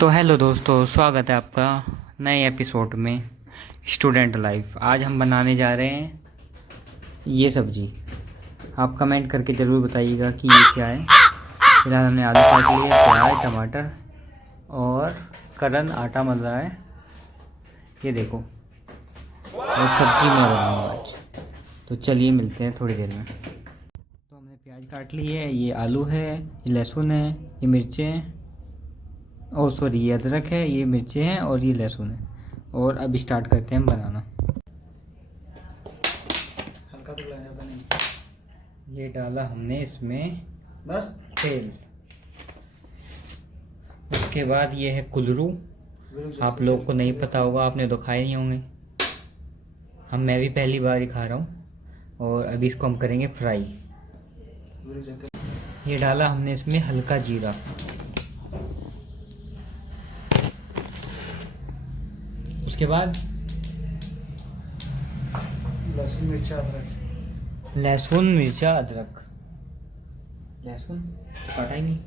तो हेलो दोस्तों, स्वागत है आपका नए एपिसोड में स्टूडेंट लाइफ। आज हम बनाने जा रहे हैं ये सब्ज़ी। आप कमेंट करके ज़रूर बताइएगा कि ये क्या है। फिलहाल हमने आलू काट लिए, प्याज, टमाटर और करण आटा मल रहा है, ये देखो। और सब्ज़ी मैं बनाऊँगा आज। तो चलिए मिलते हैं थोड़ी देर में। तो हमने प्याज काट ली है, ये आलू है, ये लहसुन है, ये मिर्चें हैं, और सॉरी ये अदरक है, ये मिर्चें हैं और ये लहसुन है। और अब स्टार्ट करते हैं हम बनाना। हल्का तो ज़्यादा नहीं। ये डाला हमने इसमें बस तेल। उसके बाद ये है कुल्लरू। आप लोग को नहीं पता होगा, आपने तो खाए नहीं होंगे। मैं भी पहली बार ही खा रहा हूँ। और अभी इसको हम करेंगे फ्राई। ये डाला हमने इसमें हल्का जीरा। उसके बाद लहसुन मिर्चा अदरक। लहसुन मिर्चा अदरक। लहसुन काटा ही नहीं।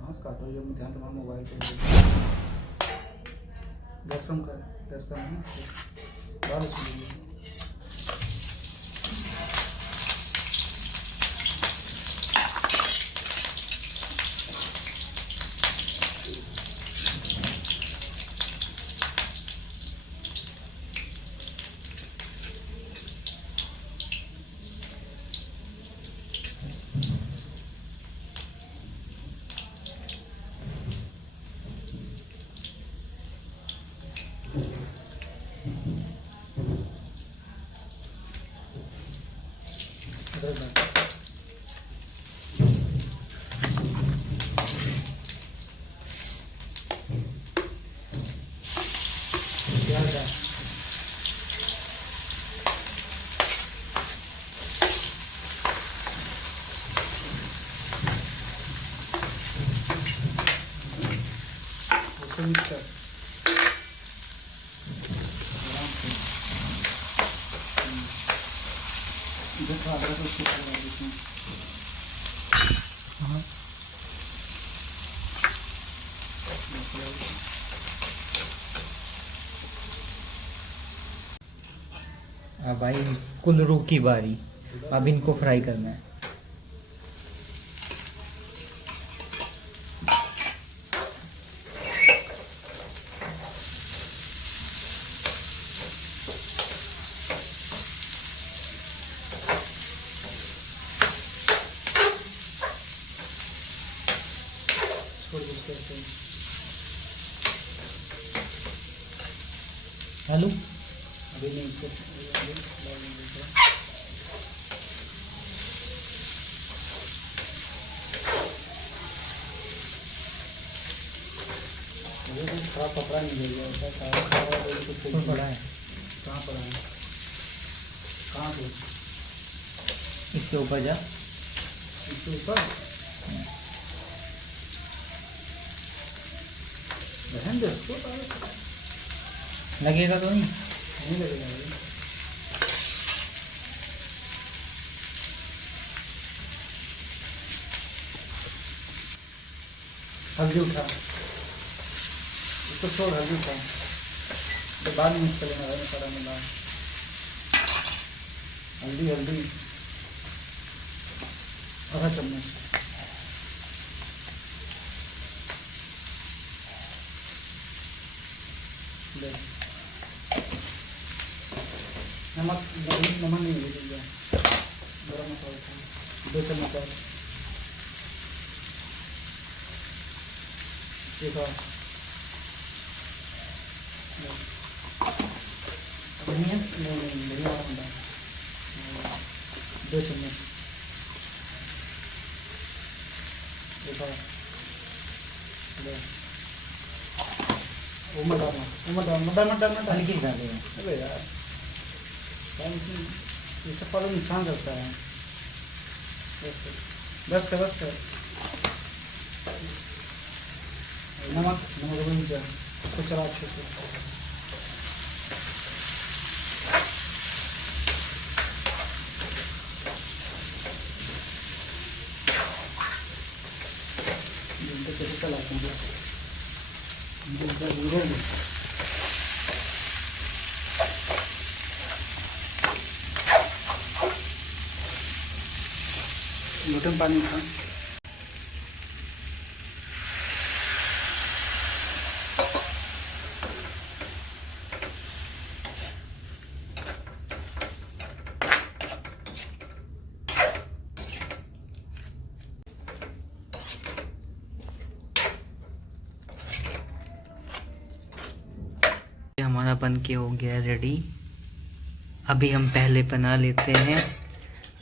हाँ काटो, जो मैं ध्यान तुम्हारा मोबाइल पे 10 कम कर, 10 कम है डाल इसमें। मिक्स कर इधर थोड़ा अदरक को इसमें अब भाई कुल्लरू की बारी। अब इनको फ्राई करना है। आलू अभी नहीं थोड़ा पकड़ा नहीं मिल गया कुछ पड़ा है कहाँ पड़ा है, कहाँ से इसके ऊपर जा। इसके ऊपर रहने दो इसको, लगेगा तो नहीं लगेगा भाई। हल्दी उठा, इसको छोड़, हल्दी उठा, तो बाद में मिक्स कर लेना भाई, सारा मिला हल्दी हल्दी आधा चम्मच, बस। नमक नमक नहीं है, गरम मसाला था 2 चम्मच और देखो धनिया नहीं धनिया वाला 2 चम्मच देखो, बस। वो मत डालना हल्की डालेगा। अरे यार ये सब फल नुकसान करता है। बस कर नमक मिल जाए, उसको चला अच्छे से। कैसे चलाते हैं लोटे पानी था। हमारा बन के हो गया रेडी। अभी हम पहले बना लेते हैं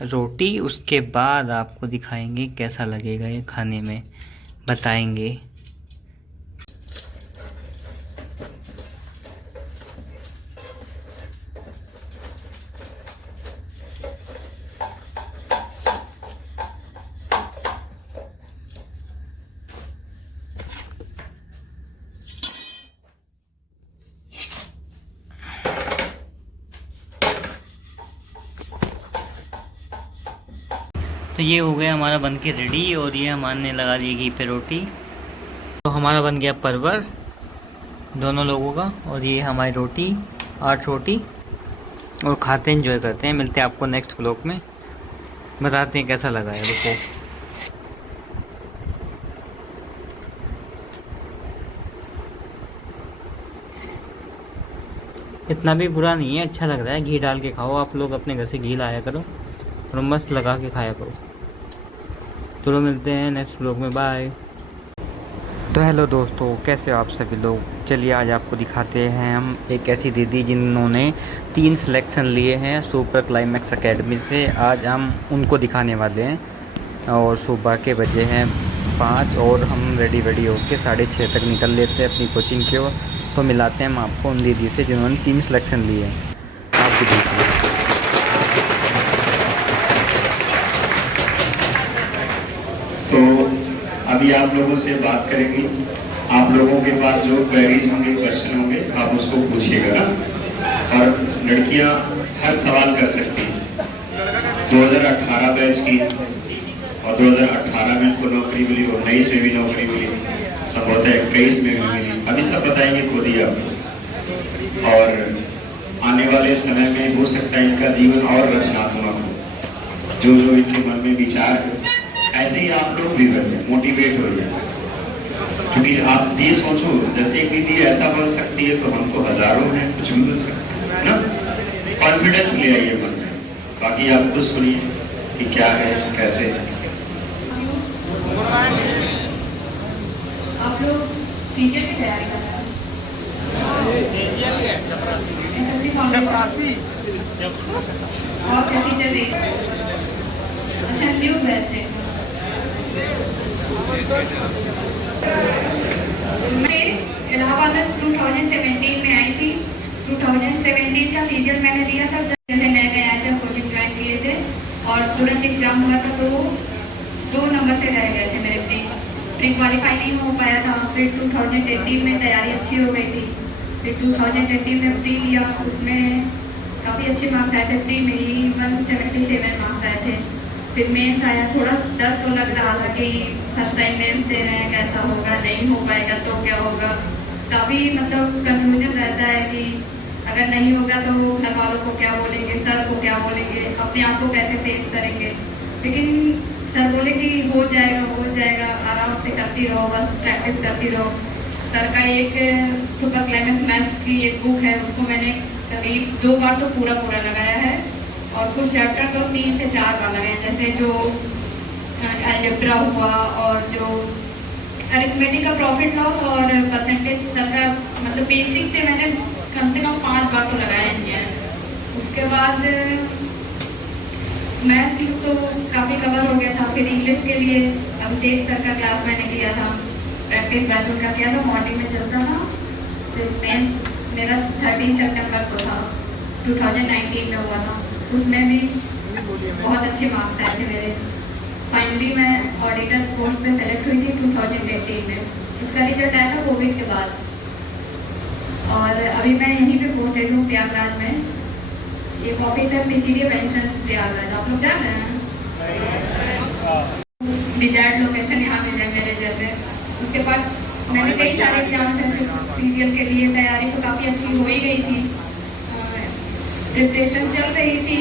रोटी, उसके बाद आपको दिखाएंगे कैसा लगेगा ये खाने में, बताएंगे। तो ये हो गया हमारा बन के रेडी, और ये हमारे लगा दी घी पे रोटी। तो हमारा बन गया परवर दोनों लोगों का, और ये हमारी रोटी 8 रोटी, और खाते हैं, एंजॉय करते हैं। मिलते हैं आपको नेक्स्ट ब्लॉग में, बताते हैं कैसा लगा है। रुको, इतना भी बुरा नहीं है, अच्छा लग रहा है। घी डाल के खाओ, आप लोग अपने घर से घी लाया करो और मस्त लगा के खाया करो। चलो मिलते हैं नेक्स्ट ब्लॉग में, बाय। तो हेलो दोस्तों, कैसे हो आप सभी लोग। चलिए आज आपको दिखाते हैं हम एक ऐसी दीदी जिन्होंने 3 सिलेक्शन लिए हैं सुपर क्लाइमैक्स एकेडमी से। आज हम उनको दिखाने वाले हैं, और सुबह के बजे हैं 5, और हम रेडी होकर 6:30 तक निकल लेते हैं अपनी कोचिंग की ओर। तो मिलाते हैं हम आपको उन दीदी से जिन्होंने 3 सिलेक्शन लिए हैं। आप भी देखिए। तो अभी आप लोगों से बात करेंगी। आप लोगों के पास जो क्वेरीज होंगे, क्वेश्चन होंगे, आप उसको पूछिएगा ना। और लड़कियां हर सवाल कर सकती हैं। 2018 बैच की, और 2018 में उनको नौकरी मिली, और 19 में भी नौकरी मिली, संभवतः 21 में भी मिली। अभी सब बताएंगे खुद ही आप। और आने वाले समय में हो सकता है इनका जीवन और रचनात्मक हो। जो जो इनके मन में विचार है, ऐसे ही आप लोग भी बने, मोटिवेट हो जाए। क्योंकि आप ये सोचो, जब एक दीदी ऐसा बन सकती है तो हम तो हजारों हैं, कुछ भी बन सकते हैं ना। कॉन्फिडेंस ले आइए मन में। बाकी आप खुद सुनिए कि क्या है, कैसे है। आप लोग टीचर की तैयारी कर रहे हैं? और क्या टीचर नहीं? अच्छा, न्यू बैच है। मैं इलाहाबाद 2017 में आई थी। 2017 का सीजन मैंने दिया था जब नए आए थे, कोचिंग ज्वाइन किए थे, और तुरंत एग्जाम हुआ था तो 2 नंबर से रह गए थे मेरे। प्री क्वालिफाई नहीं हो पाया था। फिर 2018 में तैयारी अच्छी हो गई थी। फिर 2018 में प्री लिया, उसमें काफ़ी अच्छे मार्क्स आए थे। प्री में ही 177 मार्क्स आए थे। फिर मेंस आया, थोड़ा डर तो लग रहा था कि फर्स्ट टाइम मेंस दे रहे हैं, कैसा होगा, नहीं हो पाएगा तो क्या होगा। काफ़ी मतलब कंफ्यूजन रहता है कि अगर नहीं होगा तो घर वालों को क्या बोलेंगे, सर को क्या बोलेंगे, अपने आप को कैसे फेस करेंगे। लेकिन सर बोले कि हो जाएगा, आराम से करती रहो, बस प्रैक्टिस करती रहो। सर का एक सुपर क्लाइमैक्स मैथ्स की एक बुक है, उसको मैंने करीब 2 बार तो पूरा लगाया है, और कुछ चैप्टर तो 3 से 4 बार लगाए हैं। जैसे जो अलजेब्रा हुआ, और जो अरिथमेटिक का प्रॉफिट लॉस और परसेंटेज सर का, मतलब बेसिक से मैंने कम से कम 5 बार तो लगाए हैं। उसके बाद मैथ्स तो काफ़ी कवर हो गया था। फिर इंग्लिश के लिए अभिषेक सर का क्लास मैंने किया था, प्रैक्टिस बैच उनका किया था, मॉर्निंग में चलता था। फिर मेंस मेरा 13 सितंबर को था, 2019 में हुआ था। उसमें भी बहुत अच्छे मार्क्स आए थे मेरे। फाइनली मैं ऑडिटर पोस्ट पे सेलेक्ट हुई थी 2018 में। इसका रिजल्ट आया था कोविड के बाद, और अभी मैं यहीं पे पोस्टेड हूँ प्रयागराज में। ये ऑफिसर पीसीडी पेंशन प्रयागराज, आप लोग जान रहे हैं। डिजायर्ड लोकेशन यहाँ मिल जाए मेरे जैसे। उसके बाद मैंने कई सारे एग्जाम्स सीजीएल के लिए तैयारी तो काफ़ी अच्छी हो ही गई थी, प्रिपरेशन चल रही थी,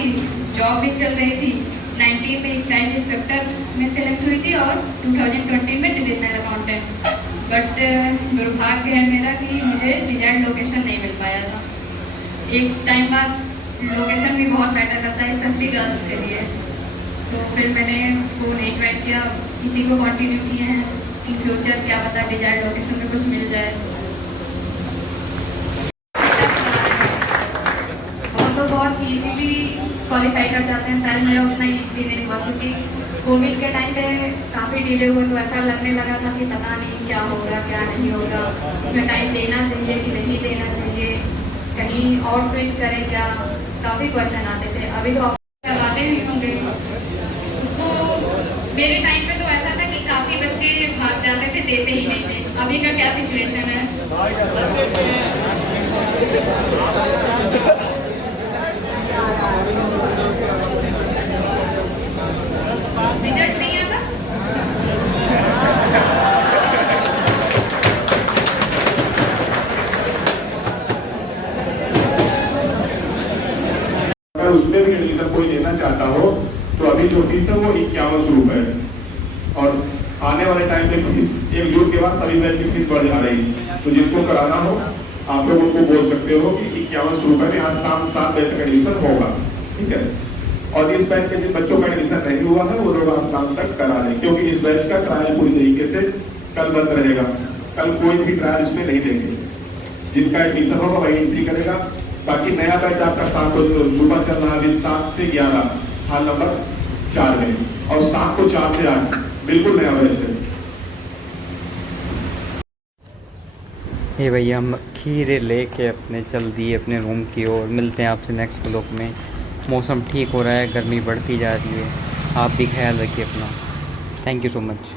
जॉब भी चल रही थी। 19 में एक्साइज इंस्पेक्टर में सेलेक्ट हुई थी और 2020 में डिविजनल अकाउंटेंट। बट दुर्भाग्य है मेरा कि मुझे डिजायर्ड लोकेशन नहीं मिल पाया था। एक टाइम बाद लोकेशन भी बहुत मैटर करता है, स्पेशली गर्ल्स के लिए। तो फिर मैंने उसको नहीं ज्वाइन किया, इसी को कंटिन्यू किए हैं कि फ्यूचर क्या पता डिजायर्ड लोकेशन में कुछ मिल जाए। हम तो बहुत ईजीली क्वालिफाई कर जाते हैं, पहले मेरा उतना ईजीली नहीं हुआ क्योंकि कोविड के टाइम पे काफ़ी डिले हुआ, तो ऐसा लगने लगा था कि पता नहीं क्या होगा क्या नहीं होगा, उसमें टाइम देना चाहिए कि नहीं देना चाहिए, कहीं और स्विच करें क्या, काफ़ी क्वेश्चन आते थे। अभी तो लगाते ही होंगे उसको। मेरे टाइम पे तो ऐसा था कि काफ़ी बच्चे भाग जाते थे, देते ही नहीं थे। अभी का क्या सिचुएशन है? रिजल्ट नहीं आता। अगर उसमें भी एडमिशन कोई लेना चाहता हो तो अभी जो फीस है वो 5100 रुपए है, और आने वाले टाइम में फीस 1 जून के बाद सभी बैच की फीस बढ़ जा रही है। तो जिनको कराना हो आप लोग उनको बोल सकते हो कि 5100 रुपए में आज शाम 7 बजे तक एडमिशन होगा, ठीक है। और इस बैच में जिन बच्चों का एडमिशन नहीं हुआ है वो लोग आज शाम तक करा लें, क्योंकि इस बैच का ट्रायल पूरी तरीके से कल बंद रहेगा। कल कोई भी ट्रायल इसमें नहीं देंगे, जिनका एडमिशन होगा वही एंट्री करेगा। बाकी नया बैच आपका शाम को सुबह चल रहा है 7 से 11 हाल नंबर 4 में, और शाम को 4 से 8 बिल्कुल नया बैच है। ये भैया हम खीरे लेके अपने चल दिए अपने रूम की ओर। मिलते हैं आपसे नेक्स्ट ब्लॉग में। मौसम ठीक हो रहा है, गर्मी बढ़ती जा रही है, आप भी ख्याल रखिए अपना। Thank you so much.